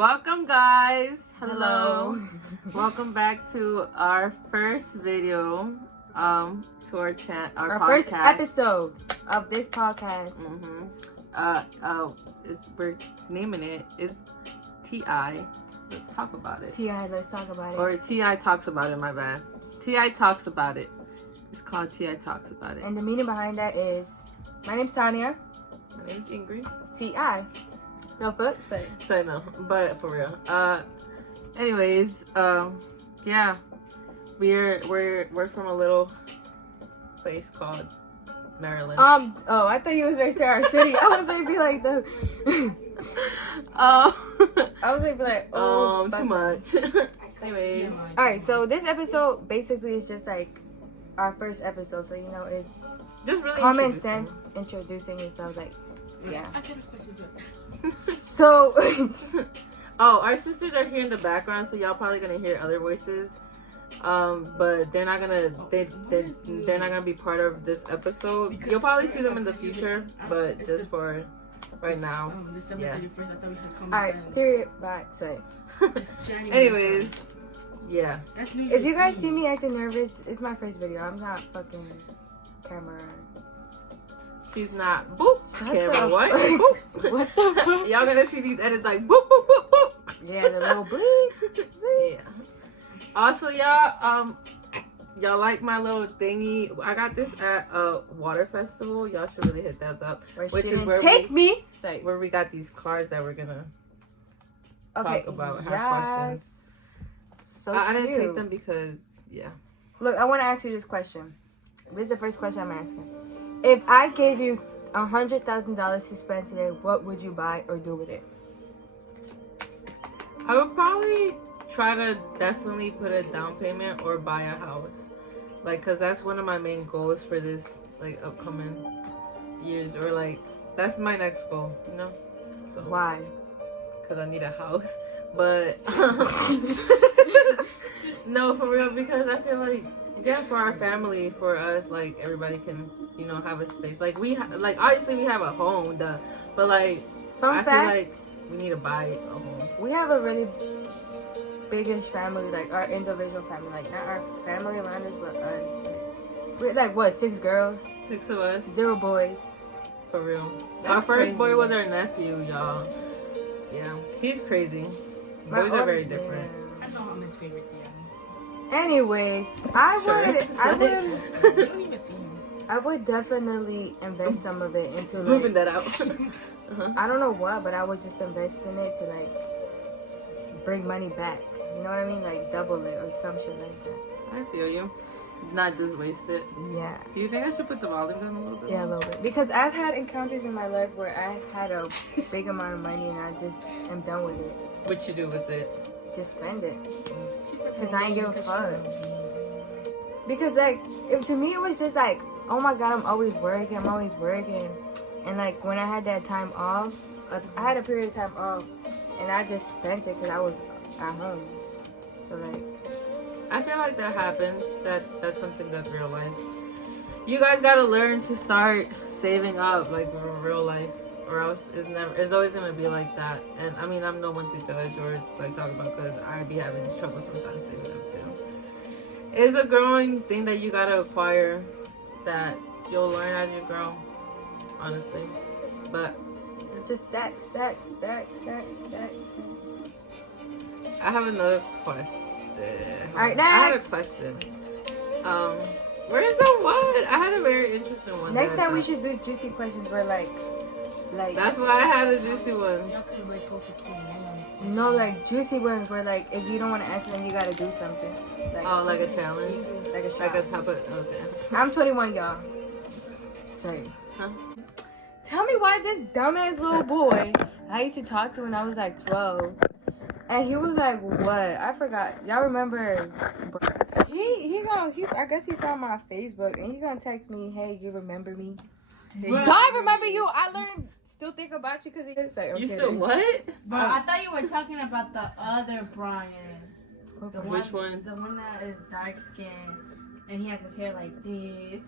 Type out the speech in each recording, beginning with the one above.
Welcome, guys. Hello. Welcome back to our first video, to our podcast. First episode of this podcast. We're naming it is T.I. Let's talk about it. T.I. Let's talk about it. Or T.I. talks about it. My bad. T.I. talks about it. It's called T.I. talks about it. And the meaning behind that is, my name's Tanya. My name's Ingrid. T.I. No, but So no, but for real. Anyways, yeah, we're from a little place called Maryland. Oh, I thought you was ready to say our city. I was ready to be like the. I was ready to be like, too much. Anyways, all right. So this episode basically is just like our first episode. So it's just really common sense introducing yourself. Like, yeah. So, our sisters are here in the background, so y'all probably gonna hear other voices. But they're not gonna they're not gonna be part of this episode. You'll probably see them in the future, but just for right now. Yeah. Alright, period. Bye. Say. Anyways, yeah. If you guys see me acting nervous, it's my first video. I'm not fucking camera. She's not. Boop. Camera. What? Boop. What the fuck? Y'all gonna see these edits like boop boop boop boop. Yeah, the little bleep. Yeah. Also, y'all, y'all like my little thingy? I got this at a water festival. Y'all should really hit that up. Which is where where we got these cards that we're gonna talk about. Have questions. So I didn't take them because Look, I want to ask you this question. This is the first question I'm asking. If I gave you $100,000 to spend today, what would you buy or do with it? I would probably try to definitely put a down payment or buy a house, like, cause that's one of my main goals for this upcoming years, or that's my next goal, So why? Cause I need a house, but no, for real, because I feel like for our family, for us, everybody can have a space. Obviously we have a home, but I feel like we need to buy a home. We have a really biggish family, our individual family, not our family around us, but us. We're 6 girls? 6 of us. 0 boys. For real. That's our first crazy. boy was our nephew, y'all. Yeah, he's crazy. Boys are very different. I know I'm his favorite thing. Anyways, I would definitely invest some of it into moving that out. I don't know what, but I would just invest in it to bring money back. You know what I mean? Double it or some shit like that. I feel you. Not just waste it. Yeah. Do you think I should put the volume down a little bit? Yeah, a little bit. Because I've had encounters in my life where I've had a big amount of money and I just am done with it. What you do with it? Just spend it. Because I ain't give a fuck. Because to me it was just oh my god, I'm always working. And when I had that time off, I had a period of time off, and I just spent it because I was at home. So I feel like that happens. That's something that's real life. You guys gotta learn to start saving up for real life, or else it's always gonna be like that. And I mean, I'm no one to judge or talk about, because I be having trouble sometimes saving up too. It's a growing thing that you gotta acquire, that you'll learn as you grow, honestly. But just stack. I have another question. Alright, next. I had a question. Where is the one? I had a very interesting one. Next time we should do juicy questions where that's why I had a juicy one. Y'all could post a Q&A. No, juicy ones where if you don't want to answer, then you gotta do something. Like a challenge? Like a shot. Like a type of, okay. I'm 21, y'all. Sorry. Huh? Tell me why this dumbass little boy I used to talk to when I was 12. And he was what? I forgot. Y'all remember? I guess he found my Facebook and he gonna text me, hey, you remember me? Do I remember you? I still think about you because he did say, okay. You still what? But I thought you were talking about the other Brian. Which one? The one that is dark skinned and he has his hair like this.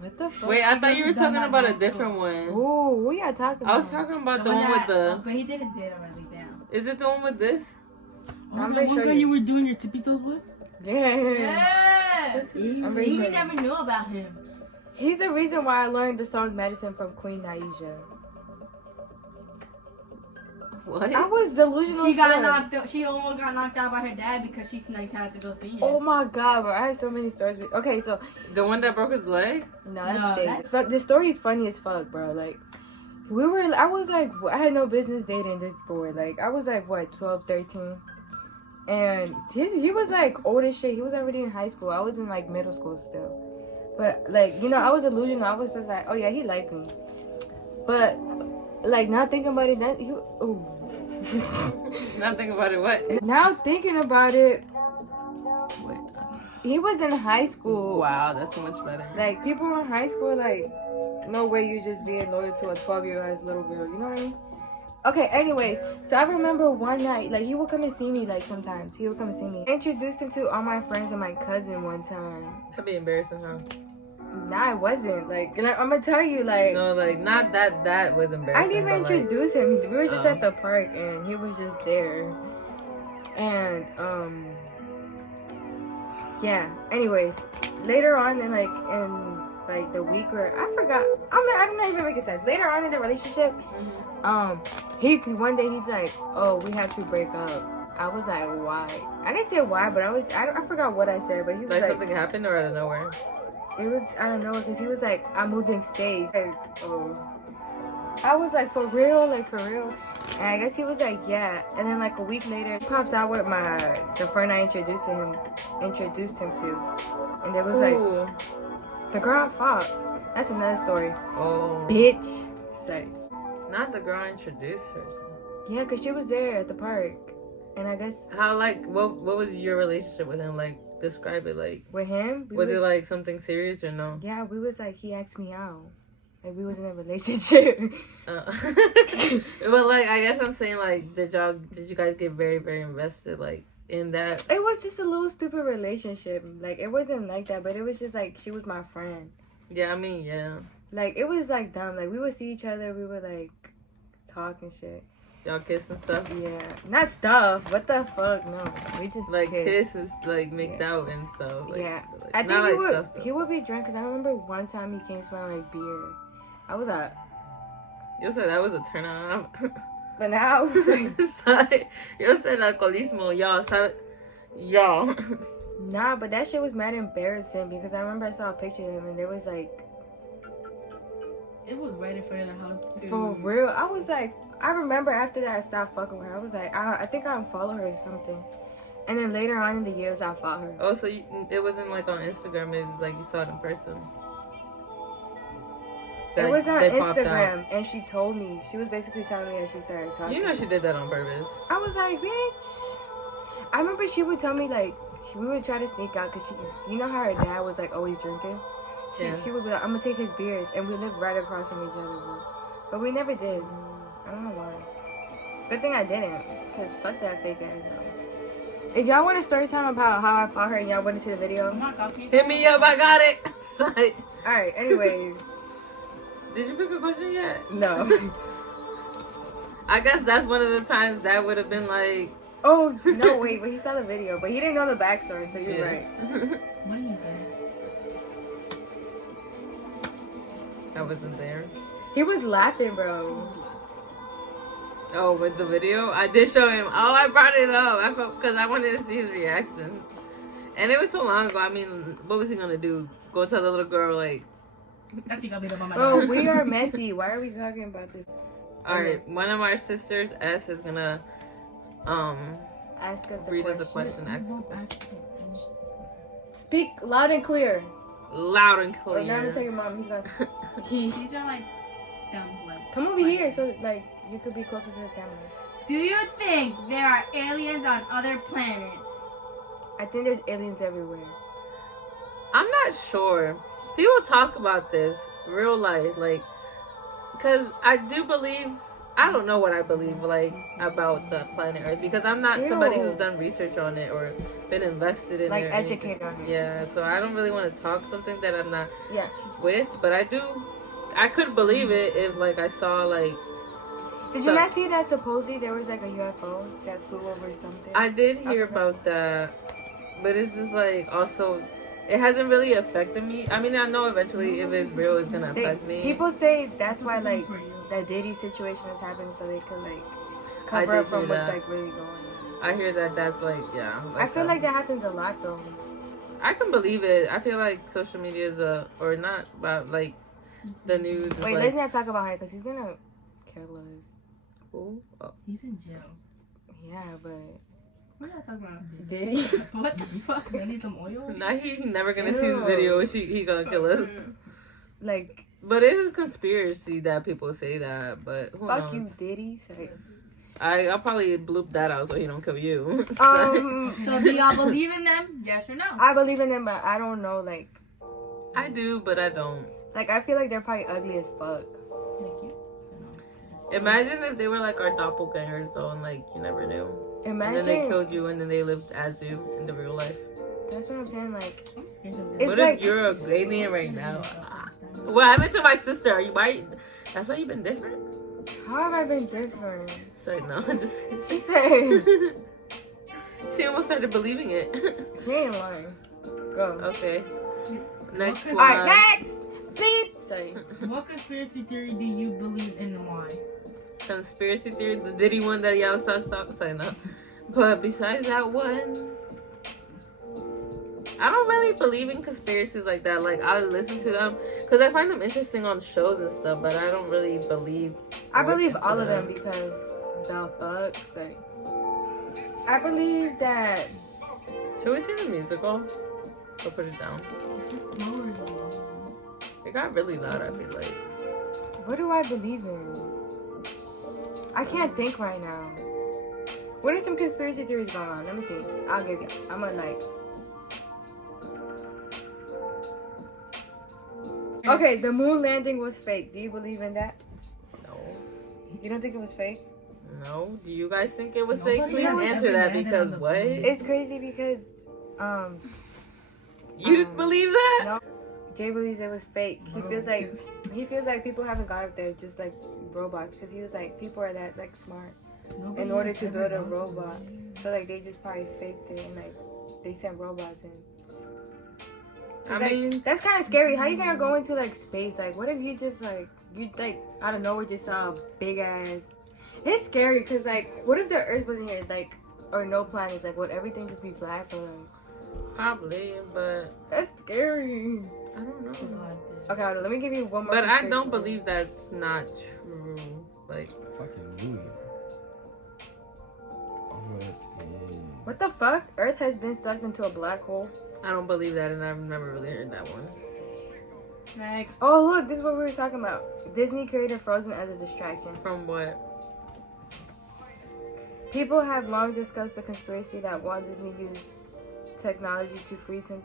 What the fuck? Wait, I thought you were talking about a different one. Ooh, who y'all talking about? I was talking about the one with the... But he didn't date him really down. Is it the one with this? Oh, I'm that gonna one show guy you. you were doing your tippy toes with? Yeah. Yeah. I'm pretty You sure. never knew about him. He's the reason why I learned the song Medicine from Queen Naija. What? I was delusional. She as got fuck. knocked out. She almost got knocked out by her dad because she snuck out to go see him. Oh my god, bro. I have so many stories. Okay, so The one that broke his leg? no, that's No, dating. But the story is funny as fuck, bro. Like, I was like, I had no business dating this boy. Like, I was like, what, 12, 13? And he was like old as shit. He was already in high school. I was in like middle school still. But like, you know, I was delusional. I was just like, oh yeah, he liked me. But like, not thinking about it, that ooh. Not thinking about it, what? Now thinking about it, Wait. he was in high school. Wow, that's so much better. Like, people in high school, like, no way you just being loyal to a 12-year-old little girl. You know what I mean? Okay, anyways. So, I remember one night, like, he would come and see me, like, sometimes. He would come and see me. I introduced him to all my friends and my cousin one time. That'd be embarrassing, huh? Nah, it wasn't. Like I'm going to tell you, like... No, like, not that was embarrassing. I didn't even but, like, introduce him. We were just Oh. at the park, and he was just there. And, yeah. Anyways, later on, in the week or I forgot. I'm not even making sense. Later on in the relationship, one day he's like, "Oh, we have to break up." I was like, "Why?" I didn't say why, but I forgot what I said. But he was Like, like, something happened or out of nowhere? it was, I don't know, because he was like, "I'm moving states." Like, oh. I was like, for real? Like, for real? And I guess he was like, yeah. And then like a week later, he pops out with the friend I introduced him to. And it was like, Ooh. the girl I fought. That's another story. Oh. Bitch. Say. Not the girl I introduced her. Yeah, because she was there at the park. And I guess How, like, what was your relationship with him? Like, describe it. Like, with him, was it like something serious or no? yeah, we was like, he asked me out. Like, we was in a relationship. But like, I guess I'm saying, like, did you guys get very, very invested, like, in that? It was just a little stupid relationship. Like, it wasn't like that, but it was just like, she was my friend. Yeah, I mean, yeah. Like, it was like dumb. Like, we would see each other, we would like talk and shit. Y'all kiss and stuff? Yeah. Not stuff. What the fuck? No. We just Like, kissed. kiss and, like, make Yeah. out and stuff. Like, Yeah. like, I think not he like would stuff. he would be drunk because I remember one time he came smelling like beer. I was like, You said that was a turn on. but now I was like, Yo said alcoholismo. Y'all. nah, but that shit was mad embarrassing because I remember I saw a picture of him and there was like, It was right in front of the house too. for real. I was like, I remember after that I stopped fucking with her. I was like, I think I unfollowed her or something. And then later on in the years I fought her. Oh, so it wasn't like on Instagram. It was like you saw it in person. It was on They popped out. Instagram and she told me. She was basically telling me that she started talking. You know she did that on purpose. I was like, bitch. I remember she would tell me, like, we would try to sneak out because you know how her dad was, like, always drinking? Yeah. She would be like, I'm going to take his beers. And we lived right across from each other. But we never did. I don't know why. Good thing I didn't. Because fuck that fake ass. If y'all want a story time about how I fought her and y'all want to see the video. I'm not talking. Hit me up. I got it. Sorry. Alright, anyways. Did you pick a question yet? No. I guess that's one of the times that would have been like. Oh, no, wait. But he saw the video. But he didn't know the backstory, so you're right. What did you say? I wasn't there. He was laughing, bro. Oh, with the video? I did show him. Oh, I brought it up. Because I wanted to see his reaction. And it was so long ago. I mean, what was he going to do? Go tell the little girl, like. That's you got me up on my Bro, dog. we are messy. Why are we talking about this? Alright, one of our sisters, S, is going to Ask us a read question. us a question. Ask us a question. Speak loud and clear. Loud and Or now I'm gonna tell clear. your mom. He's gonna. He. These are like dumb like. Come over here so like you could be closer to the camera. Do you think there are aliens on other planets? I think there's aliens everywhere. I'm not sure. People talk about this real life, like, because I do believe. I don't know what I believe, like, about the planet Earth, because I'm not somebody Ew. who's done research on it or been invested in Like it. or anything. educated on it. Yeah, so I don't really want to talk something that I'm not Yeah. with, but I could believe it if, like, I saw, like, Did So- you not see that supposedly there was like a UFO that flew over something? I did hear Okay. about that, but it's just like also, it hasn't really affected me. I mean, I know eventually if it's real, it's gonna affect me. People say that's why like that Diddy situation is happening so they could like cover did up from hear what's that. like really going on. I hear that that's like, yeah. I feel like that happens a lot though. I can believe it. I feel like social media is or not, but like the news. Is Wait, like, let's not talk about her because he's gonna kill us. Who? Oh. He's in jail. Yeah, but We're not talking about Diddy. what the fuck. I need some oil. Nah, he never gonna see this Ew. video. He gonna kill us. Like, But it is conspiracy that people say that. But who fuck knows? you, Diddy. Sorry. I'll probably bloop that out so he don't kill you. So do y'all believe in them? Yes or no? I believe in them, but I don't know. Like, I do, but I don't. I feel like they're probably ugly as fuck. Thank you. Imagine if they were like our doppelgangers though, and like you never knew. And then they Imagine. killed you, and then they lived as you in the real life. That's what I'm saying. Like, I'm scared of It's What like- if you're a alien right now? What happened to my sister? Are you white? That's why you've been different. how have I been different? Sorry, no, just. She said She almost started believing it. she ain't lying. Go. Okay. Next Okay. one. All right, next. Beep. Sorry. What conspiracy theory do you believe in and why? Conspiracy theory, the Diddy one that y'all start saying no. But besides that one, I don't really believe in conspiracies like that. Like I listen to them because I find them interesting on shows and stuff, but I don't really believe. I or believe into all of them because the fuck. Sorry. I believe that. Should we turn the music off or put it down? It got really loud. I feel like. What do I believe in? I can't think right now. What are some conspiracy theories going on? Let me see. I'll give you. I'm gonna like. Okay, the moon landing was fake. Do you believe in that? No. You don't think it was fake? No. Do you guys think it was Nobody fake? Please has answer ever that landed because on the what? moon. It's crazy because You believe that? no, Jay believes it was fake. He feels like people haven't got up there just like robots because he was like people are that like smart in order to build a robot. So like they just probably faked it and like they sent robots in. I Like, mean, that's kind of scary. How you gonna go into like space? Like, what if you just like out of nowhere just saw a big ass? It's scary because like, what if the Earth wasn't here? Like, or no planets? Like, would everything just be black? Or probably, but that's scary. I don't know. Okay, hold on, let me give you one more. But I conspiracy don't theory. believe that's not true. Like, Fucking Louis. Oh, that's it. What the fuck? Earth has been sucked into a black hole. I don't believe that, and I've never really heard that one. Next. Oh look, this is what we were talking about. Disney created Frozen as a distraction. From what? People have long discussed the conspiracy that Walt Disney used technology to freeze him.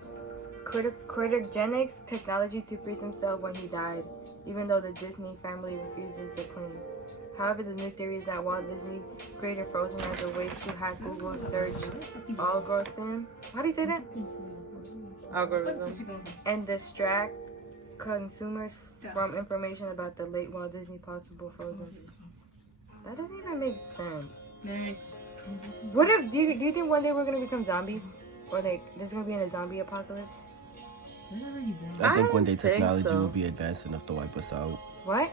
Cryogenics technology to freeze himself when he died, even though the Disney family refuses the claims. However, the new theory is that Walt Disney created Frozen as a way to hack Google's search algorithm. How do you say that? Algorithm. And distract consumers from information about the late Walt Disney possible Frozen. That doesn't even make sense. Next. What if do you think one day we're gonna become zombies, or like there's gonna be a zombie apocalypse? I think one don't day think technology so. will be advanced enough to wipe us out. What?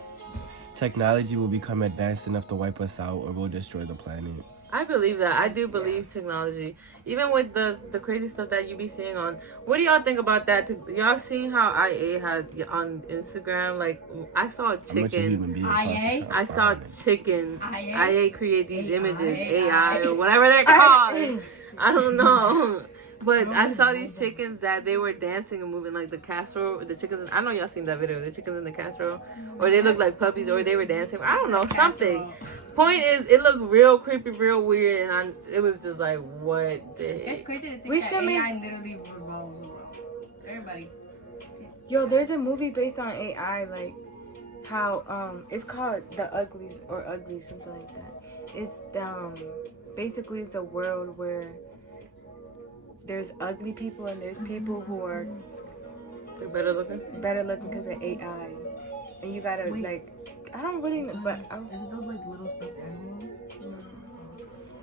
Technology will become advanced enough to wipe us out or we'll destroy the planet. I believe that. I do believe technology. Even with the crazy stuff that you be seeing on. What do y'all think about that? Y'all seen how IA has on Instagram? Like, I saw a I'm much a chicken. human being. IA? I saw chicken. IA? IA create these images. AI. AI or whatever they're called. I don't know. But I saw these chickens that they were dancing and moving like the casserole. The chickens. I know y'all seen that video. The chickens in the casserole, or they look like puppies, or they were dancing. I don't know, something. Point is, it looked real creepy, real weird, and it was just like, what the It's heck? crazy to think We that should make- AI literally revolves around everybody. Yo, there's a movie based on AI, like how it's called The Uglies or Ugly, something like that. It's basically it's a world where there's ugly people and there's people who are They're better looking. better looking because of AI, and you gotta like I don't really know, but Is it those like little stuffed animals?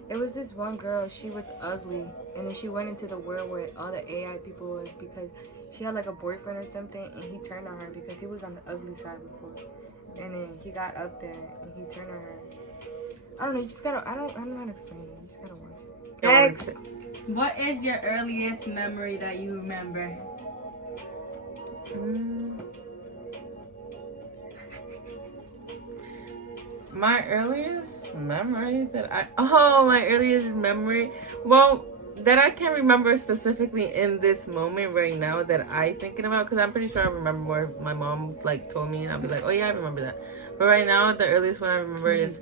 it was this one girl. She was ugly, and then she went into the world where all the AI people was because she had like a boyfriend or something, and he turned on her because he was on the ugly side before, and then he got up there and he turned on her. I don't know. You just gotta. I don't know how to explain it. You just gotta watch it. Next. What is your earliest memory that you remember? My earliest memory my earliest memory, well, that I can't remember specifically in this moment right now that I thinking about, because I'm pretty sure I remember where my mom like told me and I'll be like, oh yeah, I remember that. But right now the earliest one I remember is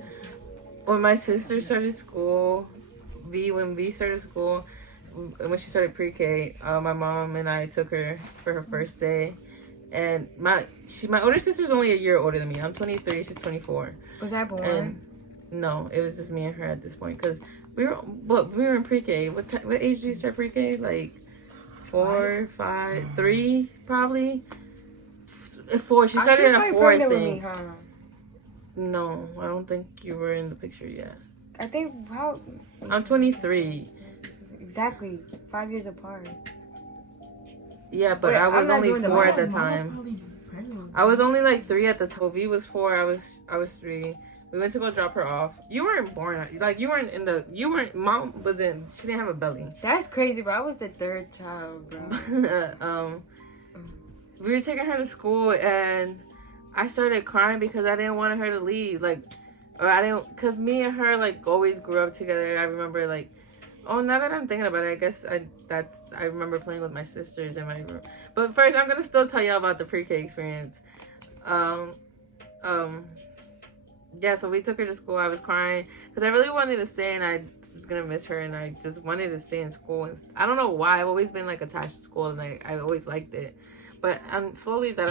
when my sister started school, when V started school, when she started pre-K, my mom and I took her for her first day. And my older sister's only a year older than me. I'm 23, she's 24. Was I born? And no, it was just me and her at this point because we were in pre-K. What age do you start pre-K? Like 4, 5, 3 probably. 4. She started at a 4, I think. Huh? No, I don't think you were in the picture yet. I think how I'm 23. exactly 5 years apart. Yeah, but Wait, I was I'm not only doing the 4 at the math. time. I was only like 3 at the time. V was 4. I was 3. We went to go drop her off. You weren't born. Like you weren't in the. You weren't. Mom wasn't. She didn't have a belly. That's crazy, bro. I was the 3rd child, bro. We were taking her to school and I started crying because I didn't want her to leave. Like, or I didn't, cause me and her like always grew up together. I remember like. Oh, now that I'm thinking about it, I guess I remember playing with my sisters in my room. But first, I'm gonna still tell y'all about the pre-K experience. Yeah, so we took her to school. I was crying because I really wanted to stay, and I was gonna miss her, and I just wanted to stay in school. And I don't know why. I've always been like attached to school, and I always liked it. But slowly that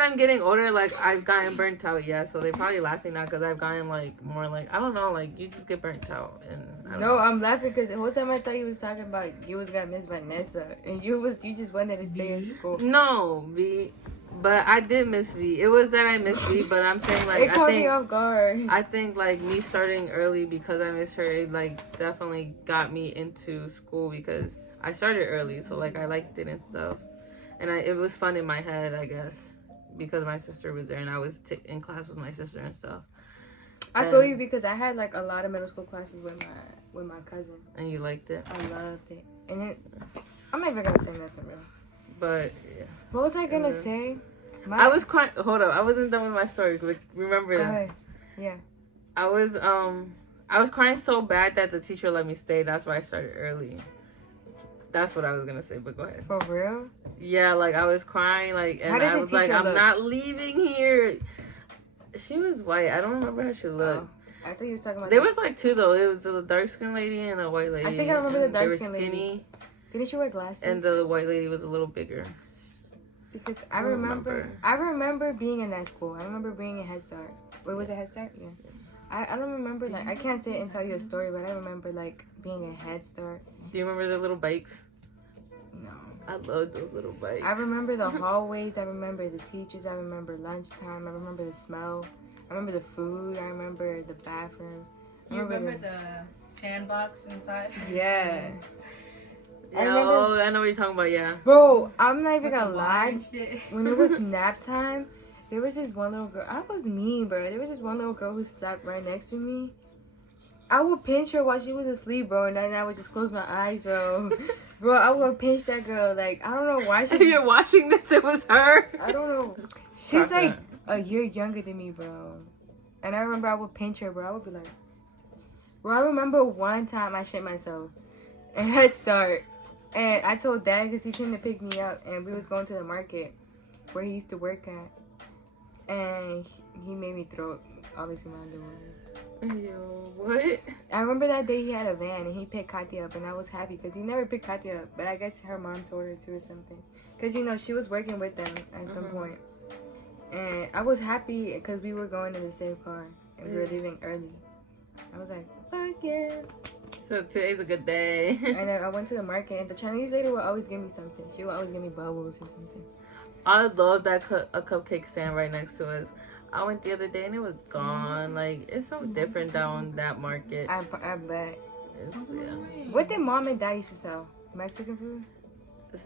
I'm getting older, like I've gotten burnt out. Yeah, so they're probably laughing now because I've gotten like more like I don't know, like you just get burnt out. And I don't know. I'm laughing because the whole time I thought you was talking about you was gonna miss Vanessa, and you just wanted to stay in school. No, V, but I did miss V. It was that I missed V, but I'm saying like It caught me off guard. I think like me starting early because I miss her, it like definitely got me into school because I started early, so like I liked it and stuff, and it was fun in my head, I guess, because my sister was there and I was in class with my sister and stuff. I feel you because I had like a lot of middle school classes with my cousin. And you liked it? I loved it, and I'm not even gonna say nothing real. But yeah. What was I gonna say? I was crying. Hold up, I wasn't done with my story. Remember that? Yeah. I was crying so bad that the teacher let me stay. That's why I started early. That's what I was gonna say, but go ahead. For real? Yeah, like I was crying, like, and I was like, I'm not leaving here. She was white. I don't remember how she looked. I thought you were talking about. There was like 2 though. It was a dark skinned lady and a white lady. I think I remember the dark skinned lady. Skinny. Didn't she wear glasses? And the white lady was a little bigger. Because I remember being in that school. I remember being in Head Start. Wait, was it Head Start? Yeah. I don't remember, like, I can't sit and tell you a story, but I remember, like, being in Head Start. Do you remember the little bikes? No. I love those little bikes. I remember the hallways. I remember the teachers. I remember lunchtime. I remember the smell. I remember the food. I remember the bathroom. You remember the sandbox inside? Yeah. I know what you're talking about, yeah. Bro, I'm not even gonna lie. When it was nap time, there was this one little girl. I was mean, bro. There was this one little girl who slept right next to me. I would pinch her while she was asleep, bro, and then I would just close my eyes, bro. Bro, I would pinch that girl. Like, I don't know why she. If you're watching this, it was her. I don't know. She's like a year younger than me, bro. And I remember I would pinch her, bro. I would be like, bro. I remember one time I shit myself in Head Start. And I told Dad because he came to pick me up, and we was going to the market where he used to work at, and he made me throw obviously my underwear. Yo, what? I remember that day he had a van and he picked Katya up, and I was happy because he never picked Katya up, but I guess her mom told her to or something, because you know she was working with them at some point, and I was happy because we were going in the same car and we were leaving early. I was like, fuck yeah. So today's a good day. And I went to the market, and the Chinese lady would always give me something. She would always give me bubbles or something. I love that a cupcake stand right next to us. I went the other day and it was gone. Like, it's so different down that market. I bet. Yeah. What did mom and dad used to sell? Mexican food?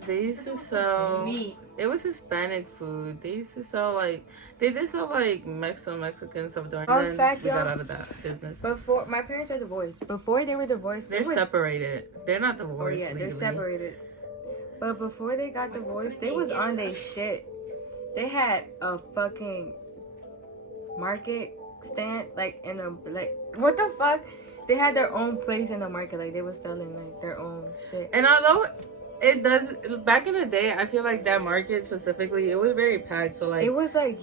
They used to sell Meat. It was Hispanic food. They used to sell like they did sell like Mexican stuff during. Fun Then fact, we got y'all. out of that business. Before my parents are divorced. Before they were divorced, They're they was, separated. They're not Oh divorced. yeah, they're legally. separated. But before they got divorced, they was on their shit. They had a fucking market stand, like in a like what the fuck? They had their own place in the market, like they was selling like their own shit. And although it does, back in the day, I feel like that market specifically, it was very packed. So like It was like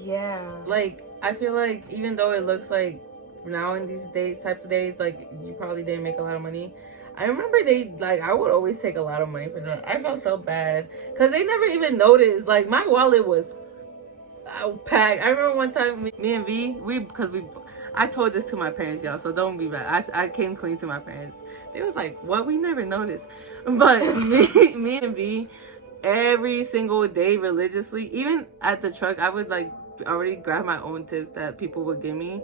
like I feel like even though it looks like now in these days types of days, like you probably didn't make a lot of money. I remember I would always take a lot of money for them. I felt so bad because they never even noticed. Like my wallet was packed. I remember one time me and V, I told this to my parents, y'all, so don't be bad. I came clean to my parents. They was like, what? We never noticed. But me and V, every single day religiously, even at the truck, I would like already grab my own tips that people would give me.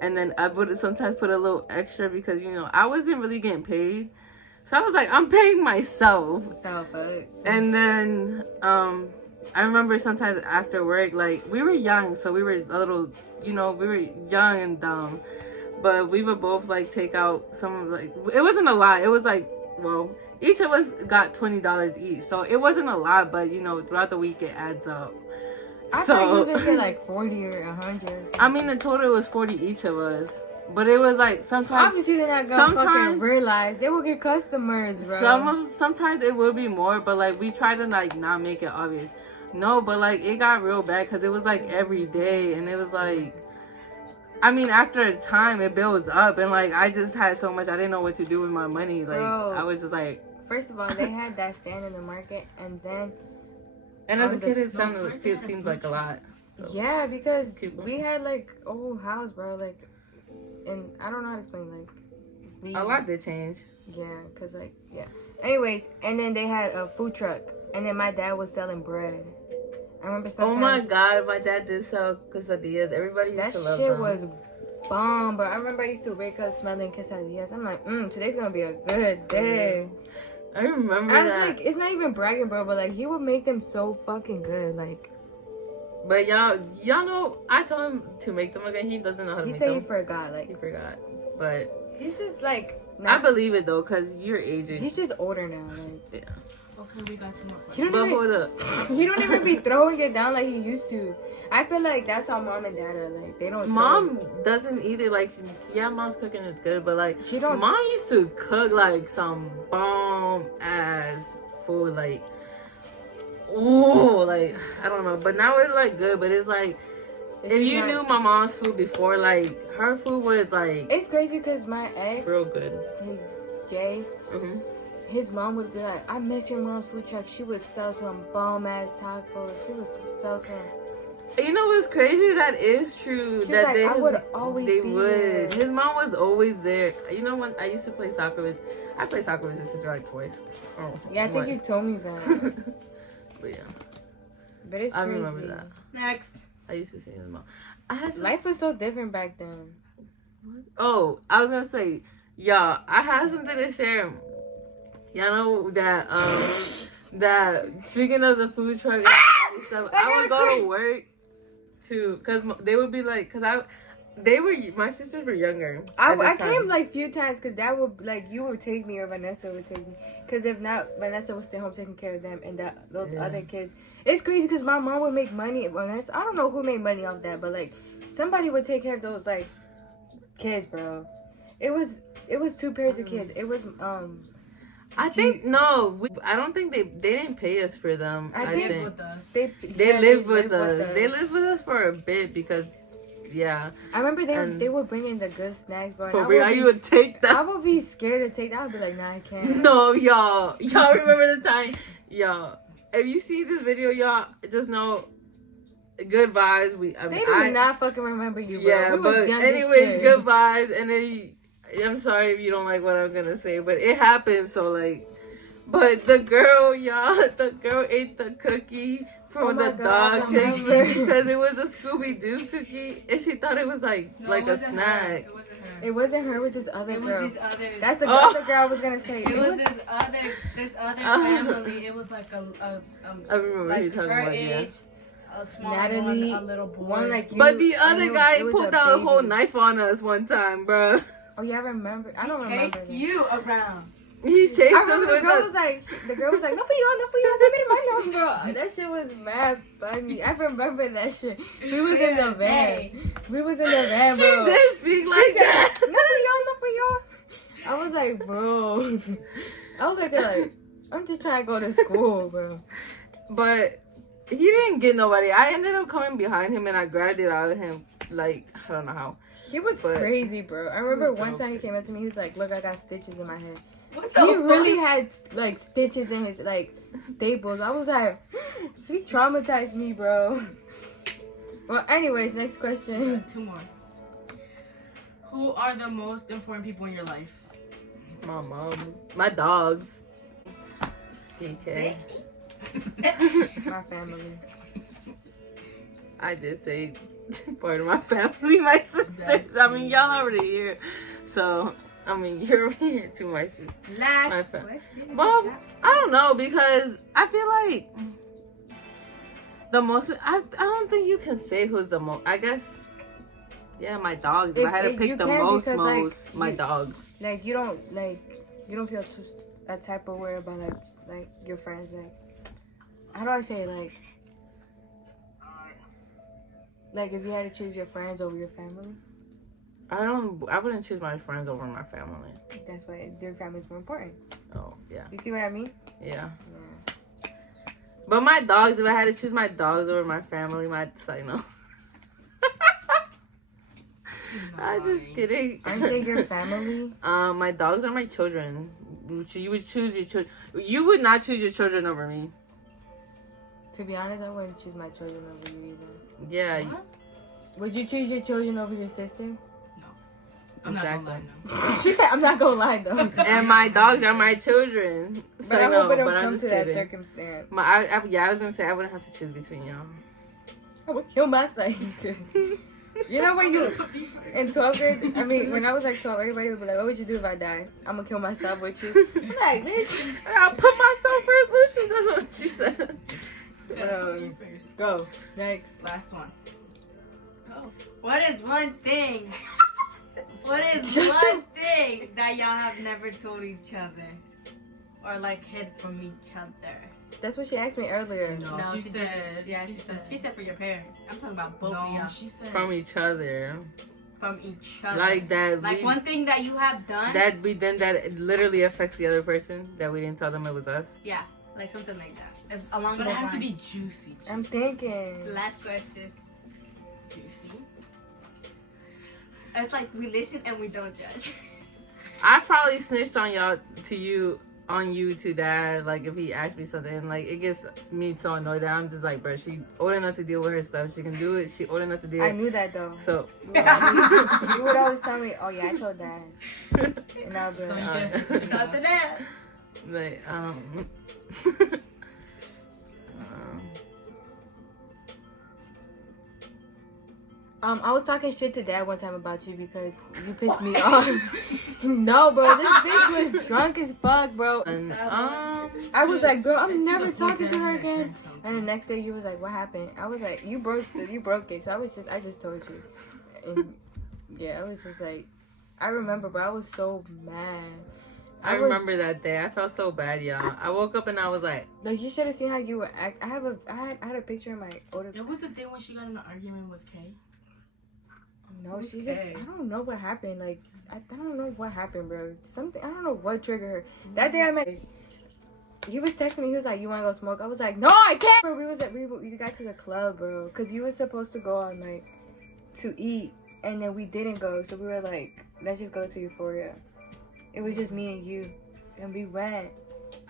And then I would sometimes put a little extra because, you know, I wasn't really getting paid. So I was like, I'm paying myself. And then I remember sometimes after work, like, we were young, so we were a little, you know, we were young and dumb. But we would both, like, take out some, like, it wasn't a lot. It was like, well, each of us got $20 each. So it wasn't a lot, but, you know, throughout the week it adds up. I thought you just said like 40 or 100 or something. I mean, in total it was 40 each of us. But it was like sometimes. Obviously, they're not gonna fucking realize. They will get customers, bro. Sometimes it will be more, but like we try to like not make it obvious. No, but like it got real bad because it was like every day, and it was like. I mean, after a time, it builds up, and like I just had so much, I didn't know what to do with my money. Like Bro, I was just like. First of all, they had that stand in the market, and then. And as a kid, it seems like a lot. So. Yeah, because we had like a whole house, bro. Like, and I don't know how to explain. Like, a lot did change. Yeah, cause like Anyways, and then they had a food truck, and then my dad was selling bread. I remember sometimes. Oh my god, my dad did sell quesadillas. Everybody used to love them. That shit was bomb, bro. I remember I used to wake up smelling quesadillas. I'm like, today's gonna be a good day. I remember I was that. like, it's not even bragging, bro, but like he would make them so fucking good, like. But y'all know, I told him to make them again. He doesn't know how to make them. He said he forgot, like. He forgot, but he's just like. I believe it though, cause you're aging. He's just older now, like. Yeah. Okay, we got two more He don't even be throwing it down like he used to. I feel like that's how mom and dad are, like they don't. Mom doesn't either. Like, yeah, mom's cooking is good, but like she don't. Mom used to cook like some bomb ass food, like. Ooh, like I don't know, but now it's like good. But it's like if you knew my mom's food before, like her food was like. It's crazy because my ex, real good. His Jay. Mm-hmm. His mom would be like, I miss your mom's food truck. She would sell some bomb ass tacos. She would sell some. You know what's crazy? That is true. She was like, I would always be there. His mom was always there. You know when I used to play soccer with, I played soccer with his sister like twice. Oh, yeah, I think you told me that. But yeah. But it's crazy. I remember that. Next. I used to see his mom. Life was so different back then. Oh, I was gonna say, y'all, I had something to share. Y'all know that that speaking of the food truck and all that stuff, I would go to work too, cause they would be like, my sisters were younger. I came like few times because that would like you would take me or Vanessa would take me, because if not, Vanessa would stay home taking care of them and those other kids. It's crazy because my mom would make money. Vanessa, I don't know who made money off that, but like somebody would take care of those like kids, bro. It was two pairs of kids. It was I think I don't think they didn't pay us for them. I think with us. They lived with us. They lived with us for a bit because, yeah. I remember they would bring in the good snacks, bro. For real, you would take that. I would be scared to take that. I'd be like, nah, I can't. No, y'all remember the time, y'all. If you see this video, y'all just know, good vibes. They do not fucking remember you, bro. Yeah, but anyways, good vibes, and then. I'm sorry if you don't like what I'm gonna say, but it happened. So like, but the girl ate the cookie for Oh my the God, dog I remember. cookie because it was a Scooby Doo cookie, and she thought it was like No, like it a wasn't her. snack. It wasn't her. It wasn't her. It was this other It girl. was this other. That's the Oh. other girl I was gonna say. It was this other family. It was like I remember who like you're talking her about. Yeah. age, a small Natalie, one, a little boy. one like you. But the and other it guy was pulled a out a whole baby. knife on us one time, bro. Oh yeah, I remember. I don't remember. chased that. you around. He chased I us remember the with girl the. was like, no for you, give me my number. That shit was mad funny. I remember that shit. We was in the van. We was in the van, She bro. did speak She like said, that. no for y'all. I was like, bro. I was like, I'm just trying to go to school, bro. But he didn't get nobody. I ended up coming behind him and I grabbed it out of him. Like, I don't know how. He was But- crazy, bro. I remember He was one dope. time he came up to me. He was like, look, I got stitches in my head. What He really had like stitches in his like staples. I was like, he traumatized me, bro. Well, anyways, next question. Two more. Who are the most important people in your life? My mom. My dogs. DK. My family. I did say part of my family, my sisters. I mean, y'all already here. So, I mean, you're here too, my sister. My Last fa- question. Well, I don't know because I feel like the most. I don't think you can say who's the most. I guess. Yeah, my dogs. If I had to you pick the can most, because, like, my you- dogs. Like you don't feel too that type of way about like your friends. Like, how do I say it? Like if you had to choose your friends over your family, I wouldn't choose my friends over my family. that's why their family's more important. Oh yeah, You see what I mean? yeah. But my dogs. If I had to choose my dogs over my family, I'd say no. I just kidding. Aren't they your family? My dogs are my children. You would choose your children. You would not choose your children over me. To be honest, I wouldn't choose my children over you either. Yeah. What? Would you choose your children over your sister? I'm not gonna Exactly. lie, no. She said, "I'm not gonna lie though." And my dogs are my children. But So I no, hope it don't but I'm come just to that kidding. circumstance. I was gonna say I wouldn't have to choose between y'all. I would kill myself. You know when you in 12th grade? I mean, when I was like 12, everybody would be like, "What would you do if I die?" I'm gonna kill myself with you. I'm like, bitch. I'll put myself first, Lucy. That's what she said. You first. Go next. Last one. What is one thing? What is Shut one up. thing that y'all have never told each other, or like hid from each other? That's what she asked me earlier. No, No, she she said. didn't. Yeah, she said for your parents. I'm talking about both no, of y'all. she said. From each other, From each other. like that. Like one thing that you have done. that we then that it literally affects the other person that we didn't tell them it was us. Yeah, like something like that. Along But those it has to lines. be juicy. I'm thinking. Last question. Juicy. It's like we listen and we don't judge. I probably snitched on you to dad. Like if he asked me something, like it gets me so annoyed that I'm just like, bro, she old enough to deal with her stuff. She can do it. She old enough to deal. I knew that though. So You would always tell me, "Oh yeah, I told Dad," and I'll be So you like, gotta say something Not else. to that. like I was talking shit to Dad one time about you because you pissed me off. No, bro, this bitch was drunk as fuck, bro. and, I was like, bro, I'm It's to never the point talking that to her I'm gonna again. drink something. And the next day, you was like, what happened? I was like, you broke it. So I just told you. And yeah, I was just like, I remember, bro, I was so mad. I was- remember that day. I felt so bad, y'all. I woke up and I was like, Like, you should have seen how you were act. I had a picture of my older. It was the day when she got in an argument with Kay. No, she just. Okay. I don't know what happened. Like, I don't know what happened, bro. Something. I don't know what triggered her. That day I met. He was texting me. He was like, "You want to go smoke?" I was like, "No, I can't." Bro, we got to the club, bro, because you was supposed to go on like to eat, and then we didn't go. So we were like, "Let's just go to Euphoria." It was just me and you, and we went.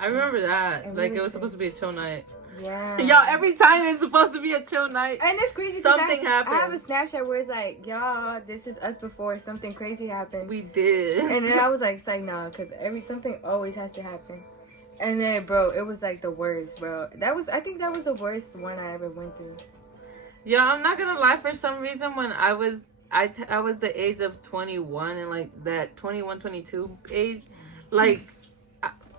I remember that. And Like we it were was supposed to be a chill night. Yeah. Y'all, every time it's supposed to be a chill night. And it's crazy. 'Cause Something I have a happened. Snapchat where it's like, y'all, this is us before something crazy happened. We did. And then I was like, it's like, no, because something always has to happen. And then, bro, it was like the worst, bro. I think that was the worst one I ever went through. Yeah, I'm not gonna lie. For some reason, when I was the age of 21 and like that 21, 22 age, like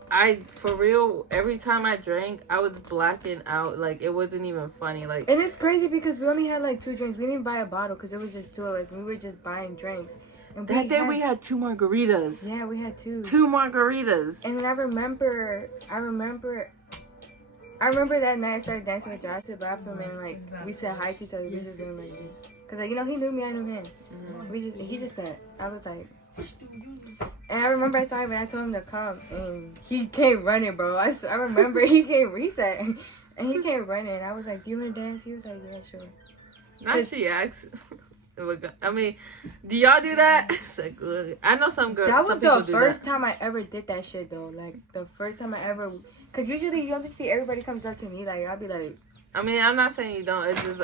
I for real, every time I drank, I was blacking out. Like it wasn't even funny. Like, And it's crazy because we only had like 2 drinks. We didn't buy a bottle because it was just 2 of us. And we were just buying drinks. And that day we had 2 margaritas. Yeah, we had 2. 2 margaritas. And then I remember that night I started dancing with Josh to the bathroom and like we said hi to each other. We just doing like this. Cause like, you know, he knew me, I knew him. He just said, I was like, and I remember I saw him and I told him to come and he came running, bro. I remember he came reset and he came running. I was like, do you want to dance? He was like, yeah, sure. Now she asks. I mean, do y'all do that? So good. I know some girls. That was some people the do first that. time I ever did that shit though. Like the first time I ever, cause usually you don't just see everybody comes up to me like I'll be like. I mean, I'm not saying you don't. It's just,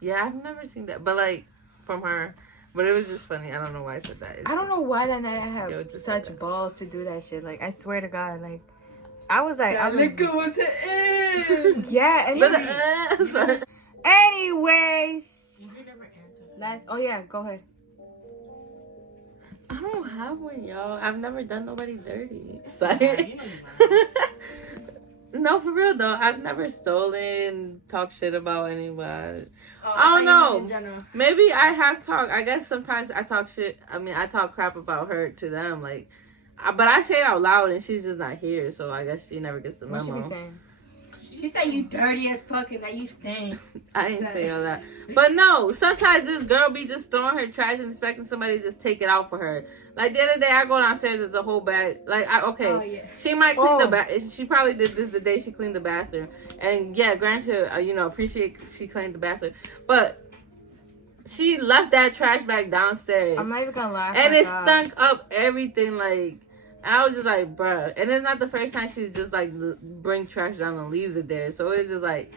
yeah, I've never seen that, but like from her. But it was just funny. I don't know why I said that. I don't know why that night I Yo, had just such like that. balls to do that shit. Like I swear to God, like I was like, That liquor was the end. yeah. And But then, sorry. anyways, oh yeah, go ahead. I don't have one, y'all. I've never done nobody dirty. Yeah, Sorry. you know. No, for real though. I've never stolen, talked shit about anybody. Oh, I don't know. In general. Maybe I have talked. I guess sometimes I talk shit. I mean, I talk crap about her to them, like. But I say it out loud, and she's just not here, so I guess she never gets the What memo. should be saying? She said you dirty as fuck and that you stink. I ain't say all that. But no, sometimes this girl be just throwing her trash and expecting somebody to just take it out for her. Like the other day, I go downstairs, there's a whole bag. Like, okay, Oh, yeah. she might clean the Oh. bath. She probably did this the day she cleaned the bathroom. And yeah, granted, appreciate she cleaned the bathroom. But she left that trash bag downstairs. I'm not even gonna lie. I And it forgot. stunk up everything, like. And I was just like, bruh. And it's not the first time she's just like bring trash down and leaves it there. So it's just like,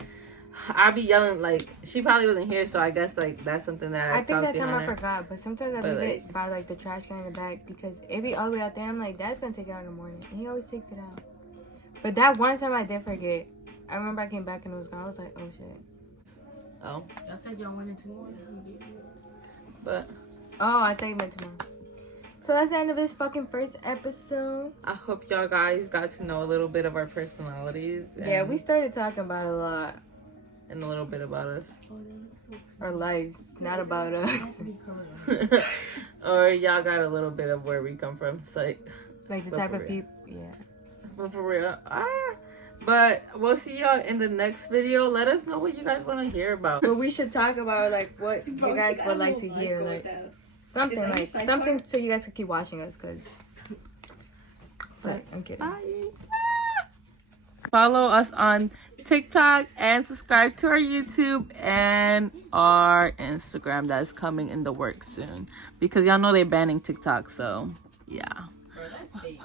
I be yelling, like, she probably wasn't here. So I guess like that's something that I think that time I her. forgot, but sometimes I But, leave like- it by like the trash can in the back because it be all the way out there. I'm like, Dad's gonna take it out in the morning, and he always takes it out. But that one time I did forget. I remember I came back and it was gone. I was like, oh shit. Oh, Y'all said y'all wanted 2 more. but Oh, I thought you meant tomorrow. So that's the end of this fucking first episode. I hope y'all guys got to know a little bit of our personalities. Yeah, we started talking about a lot. And a little bit about us. Our lives, not about us. Or y'all got a little bit of where we come from. So, Like the But type for of real. people. Yeah. but for real. But we'll see y'all in the next video. Let us know what you guys want to hear about. But we should talk about like what you guys would like to hear, like something Is that like your side something part? so you guys can keep watching us, cause. But I'm kidding. Bye. Follow us on TikTok and subscribe to our YouTube and our Instagram that's coming in the works soon. Because y'all know they're banning TikTok, so yeah. Bro, that's fake.